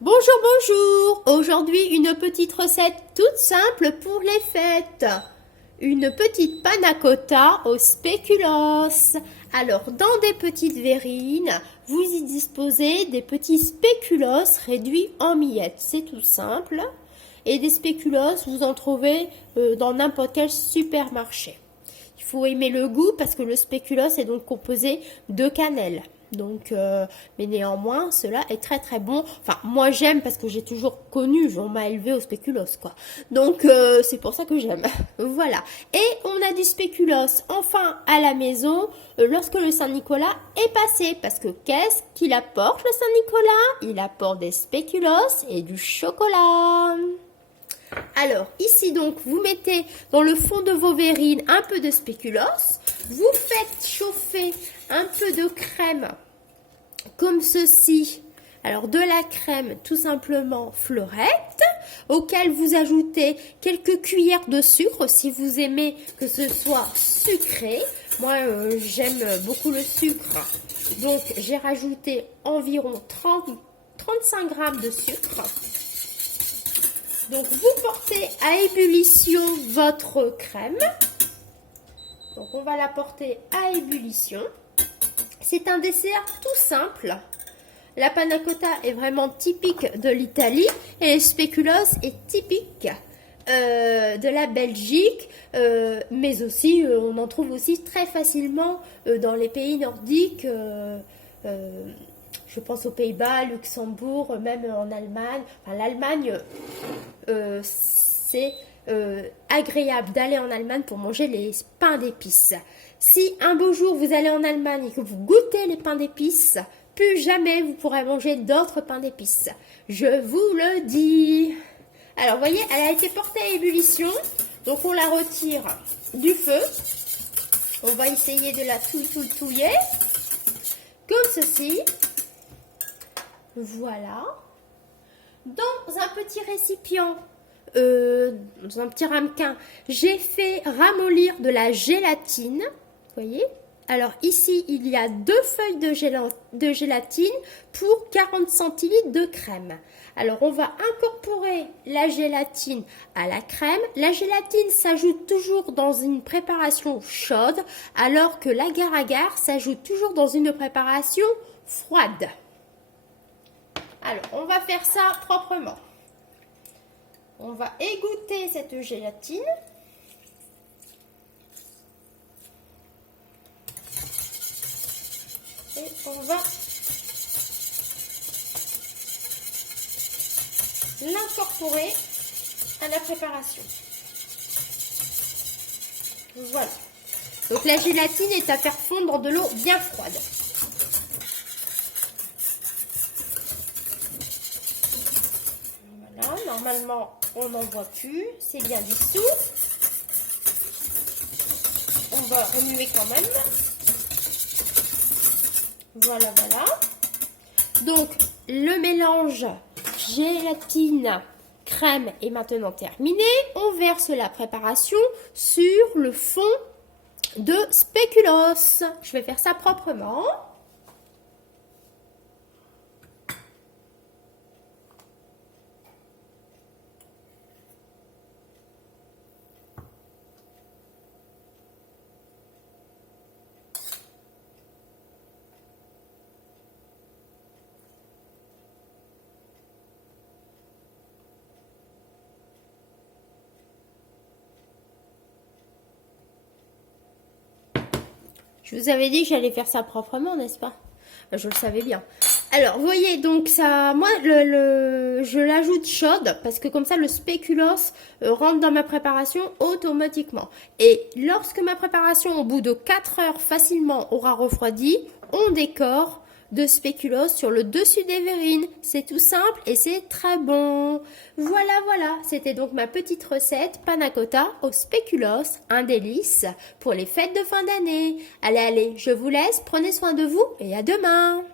Bonjour, bonjour! Aujourd'hui, une petite recette toute simple pour les fêtes. Une petite panna cotta au spéculoos. Alors, dans des petites verrines, vous y disposez des petits spéculoos réduits en miettes. C'est tout simple. Et des spéculoos, vous en trouvez dans n'importe quel supermarché. Il faut aimer le goût parce que le spéculoos est donc composé de cannelle. Donc, mais néanmoins, cela est très très bon. Enfin, moi j'aime parce que j'ai toujours connu, on m'a élevé au spéculoos quoi. Donc, c'est pour ça que j'aime. Voilà. Et on a du spéculoos enfin à la maison lorsque le Saint-Nicolas est passé. Parce que qu'est-ce qu'il apporte le Saint-Nicolas? Il apporte des spéculoos et du chocolat. Alors, ici donc, vous mettez dans le fond de vos verrines un peu de spéculoos. Vous faites chauffer un peu de crème comme ceci. Alors, de la crème tout simplement fleurette, auquel vous ajoutez quelques cuillères de sucre si vous aimez que ce soit sucré. Moi, j'aime beaucoup le sucre. Donc, j'ai rajouté environ 35 grammes de sucre. Donc, vous portez à ébullition votre crème. Donc, on va la porter à ébullition. C'est un dessert tout simple. La panna cotta est vraiment typique de l'Italie et le spéculoos est typique de la Belgique. Mais aussi, on en trouve aussi très facilement dans les pays nordiques. Je pense aux Pays-Bas, Luxembourg, même en Allemagne. Enfin, l'Allemagne, c'est agréable d'aller en Allemagne pour manger les pains d'épices. Si un beau jour vous allez en Allemagne et que vous goûtez les pains d'épices, plus jamais vous pourrez manger d'autres pains d'épices. Je vous le dis. Alors, vous voyez, elle a été portée à ébullition. Donc, on la retire du feu. On va essayer de la touiller. Comme ceci. Voilà. Dans un petit récipient, dans un petit ramequin, j'ai fait ramollir de la gélatine. Vous voyez? Alors ici, il y a 2 feuilles de gélatine pour 40 centilitres de crème. Alors, on va incorporer la gélatine à la crème. La gélatine s'ajoute toujours dans une préparation chaude, alors que l'agar-agar s'ajoute toujours dans une préparation froide. Alors, on va faire ça proprement. On va égoutter cette gélatine. Et on va l'incorporer à la préparation. Voilà. Donc la gélatine est à faire fondre dans de l'eau bien froide. Voilà, normalement on n'en voit plus, c'est bien dissous. On va remuer quand même. Voilà, voilà. Donc, le mélange gélatine, crème est maintenant terminé. On verse la préparation sur le fond de spéculoos. Je vais faire ça proprement. Je vous avais dit que j'allais faire ça proprement, n'est-ce pas? Je le savais bien. Alors, vous voyez, donc ça, moi, je l'ajoute chaude parce que comme ça, le spéculoos rentre dans ma préparation automatiquement. Et lorsque ma préparation, au bout de 4 heures facilement, aura refroidi, on décore de spéculoos sur le dessus des verrines. C'est tout simple et c'est très bon. Voilà, voilà. C'était donc ma petite recette panna cotta au spéculoos, un délice pour les fêtes de fin d'année. Allez, allez, je vous laisse. Prenez soin de vous et à demain.